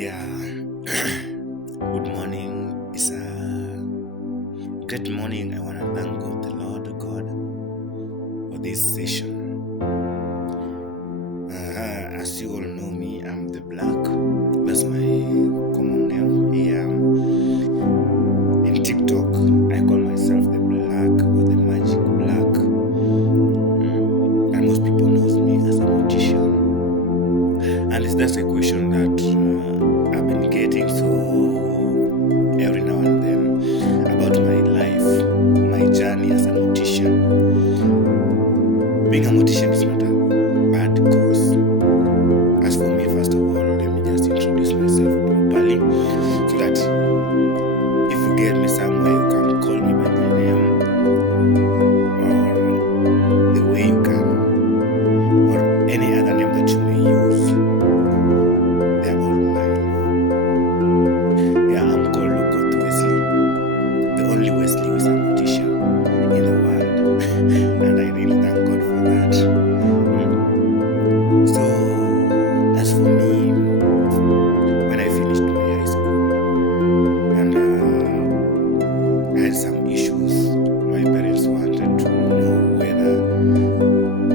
Yeah, good morning. It's a great morning. I want to thank God, the Lord God, for this session. As you all know me, I'm the Black. That's my common name here. In TikTok, I call myself the Black or the Magic Black. And most people knows me as a Mortician. And that's a question that I've been getting so every now and then about my life, my journey as a Mortician. Being a Mortician is not a bad cause. As for me, first of all, let me just introduce myself properly so that if you get me somewhere, you can call me by my name or the way you can, or any other name that you may use. They're all mine. Yeah, I'm called Okoth Westly, the only Wesley who is a Mortician in the world, and I really thank God for that. So, as for me, when I finished my high school, and I had some issues, my parents wanted to know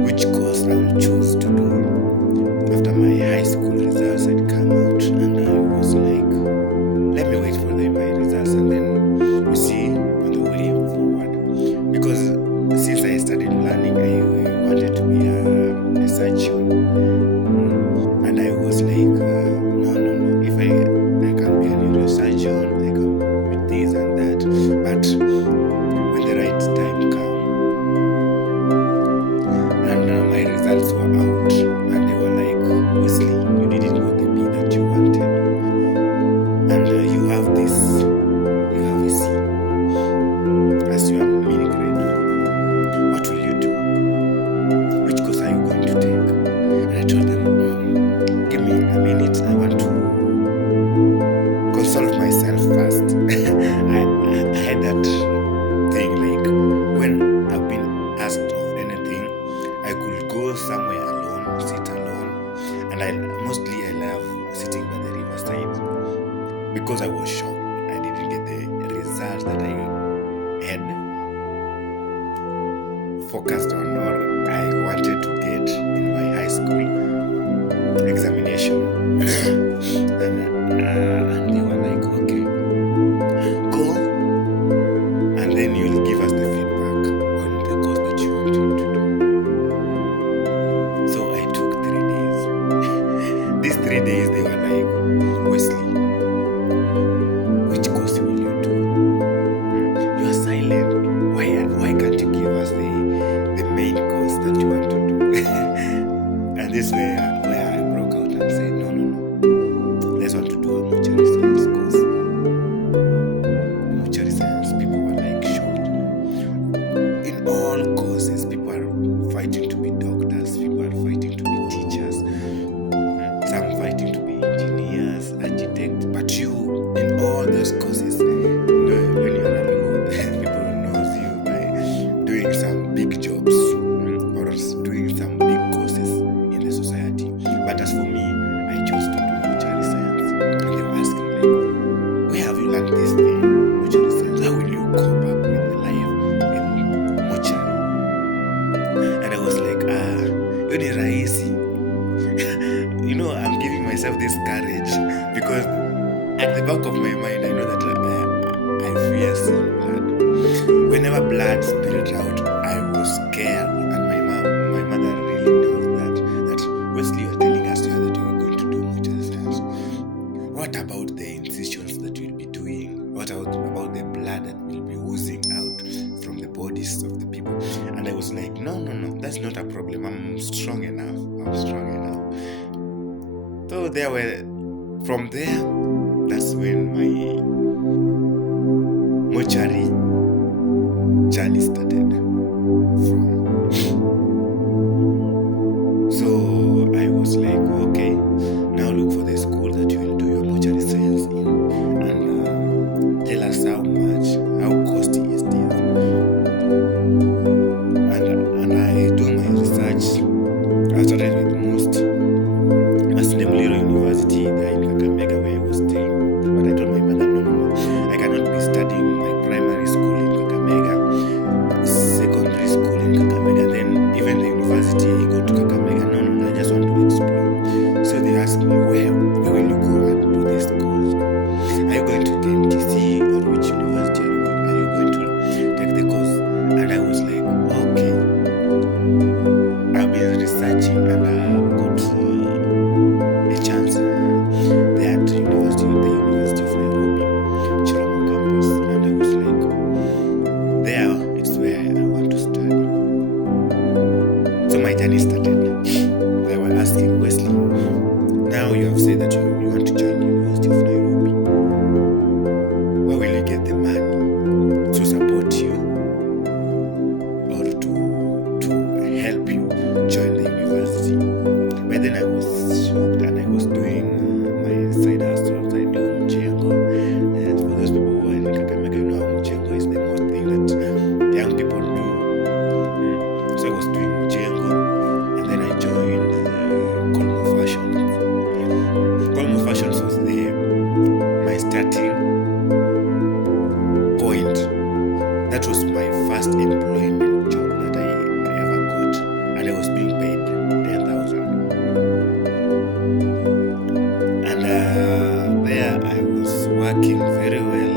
which course I would choose to do after my high school results had come out, and I was like, let me wait for my results and then we see on the way forward. Because since I started learning, I wanted to be a surgeon, and I was like, no, if I can be a neurosurgeon, I can be this and that, but when the right time came, and my results were out, and they were like, Wesley, you didn't go the B that you wanted, and you have a C as your mini grade. What will you do? Which course are you going to take? And I told them, give me a minute, I want to consult myself first. I had that thing, like when I've been asked of anything, I could go somewhere alone, sit alone, and I love sitting by the riverside because I was shocked I didn't get the results that I had focused on or I wanted to get in my high school examination. And they were like, okay, go and then you'll give us the feedback on the course that you want to do. So I took 3 days. These 3 days they were like, Wesley, which course will you do? You are silent. Why can't you give us the main course that you want to do? And this way where I broke out and said, no. Let's want to do a mortuary science course. Mortuary science, people were like shocked. In all courses, people are fighting to be doctors, people are fighting to be teachers, some fighting to be engineers, architects, but you, in all those courses, when you're alone, people knows you by doing some big jobs or doing some big courses in the society. But as for me, I chose to do mortuary science. And they were asking, like, where have you learned this thing, mortuary science? How will you cope up with the life in mortuary? And I was like, yoni rahisi. I'm giving myself this courage because at the back of my mind, I know that I fear seeing blood. Whenever blood spilled out, I was scared, and my mother really knows that Wesley, you're telling us here that you're going to do mortuary science. What about the incisions that you'll be doing? What about the blood that will be oozing out from the bodies of the people? And I was like, no, that's not a problem. I'm strong enough. So from there, that's when my mortuary journey started from. So I was like, okay, now look for the school that you will do your mortuary science in, and tell us how costly is this. And I do my research. I started with most as University. university there in Kakamega where I was staying. But I told my mother, no, I cannot be studying my primary school in Kakamega, secondary school in Kakamega, then even the university I go to Kakamega. No, I just want to explore. So they asked me, where will you go and do this course? Are you going to KMTC or which university are you going to take the course? And I was like, okay. I've been researching and I've got a chance there at the University of Nairobi, Chiromo campus. And I was like, there, it's where I want to study. So my journey started. They were asking, Wesley, now you have said that you want to join the University of Nairobi. Where will you get the money to support you or to help you join the university? But then I was shocked and I was doing my side hustles. I do mchengo. And for those people who are in Kakamega, you know how mchengo is the most thing that young people do. So I was doing mchengo and then I joined Colmo Fashions. Colmo Fashions was my starting point. That was my first employment job that I ever got, and I was being paid 10,000. And there I was working very well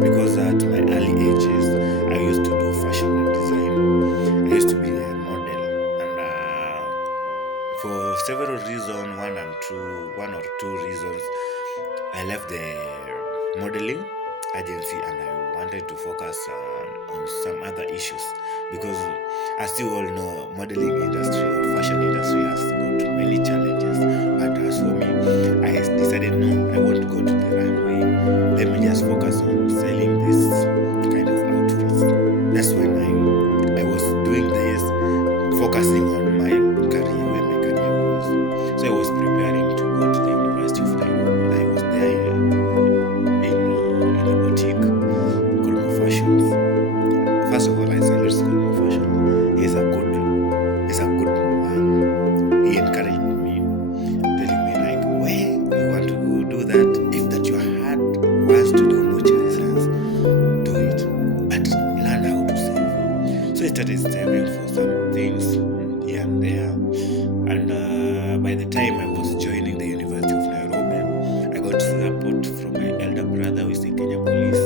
because at my early ages I used to do fashion and design. I used to be a model, and for several reasons, one or two reasons, I left the modeling agency and I wanted to focus on some other issues, because as you all know, modeling industry or fashion industry has got many challenges. But as for me, I decided no, I want to go to the runway. Let me just focus on selling this kind of outfits. That's when I was doing this, focusing on my career, where my career was. So I was preparing to go to the University of Nairobi. I was there in the boutique, Colmo Fashions. First of all, I salute Colmo Fashions. He's a good man. He encouraged me, telling me like, well, you want to do that? If that your heart wants to do moisturizations, do it. But learn how to save. So I started saving for some things here and there. And by the time I was joining the University of Nairobi, I got support from my elder brother who is in Kenya Police.